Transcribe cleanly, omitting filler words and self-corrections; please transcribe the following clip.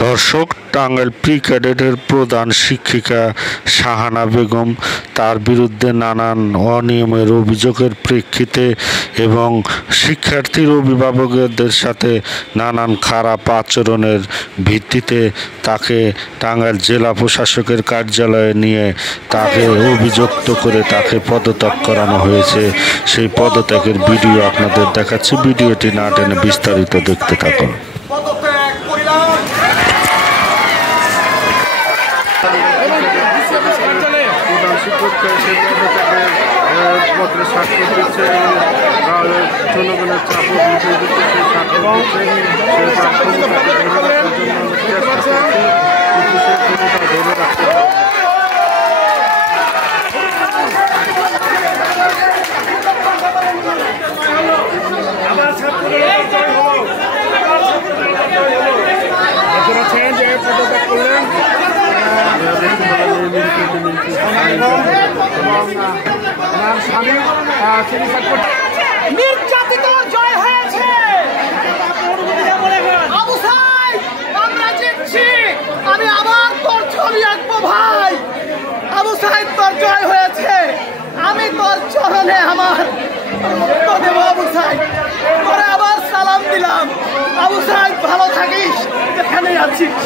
দর্শক, টাঙ্গাইল প্রি ক্যাডেটের প্রধান শিক্ষিকা শাহানা বেগম তার বিরুদ্ধে নানান অনিয়মের অভিযোগের প্রেক্ষিতে এবং শিক্ষার্থীর অভিভাবকদের সাথে নানান খারাপ আচরণের ভিত্তিতে তাকে টাঙ্গাইল জেলা প্রশাসকের কার্যালয়ে নিয়ে তাকে অভিযুক্ত করে তাকে পদত্যাগ করানো হয়েছে। সেই পদত্যাগের ভিডিও আপনাদের দেখাচ্ছি, ভিডিওটি না টেনে বিস্তারিত দেখতে থাকুন। প্রধান শিক্ষক সেই পত্রে স্বাক্ষর দিচ্ছে, জনগণের চাপ বিষয় দিচ্ছে, সেই স্বাক্ষর দিচ্ছে, সে তার ক্ষমতাকে ধরে রাখার জন্য চেষ্টা করছে, কিন্তু সে ক্ষমতা ধরে রাখতে পারে। নির্যাতিত জয় হয়েছে। আবু সাইদ, আমরা জিতছি। আমি আবার তোর ছবি আঁকবো ভাই। আবু সাইদ, তোর জয় হয়েছে। আমি তোর চরণে আমার রক্ত দেব আবু সাইদ। তোরে আবার সালাম দিলাম। আবু সাইদ, ভালো থাকিস, যেখানে আছিস।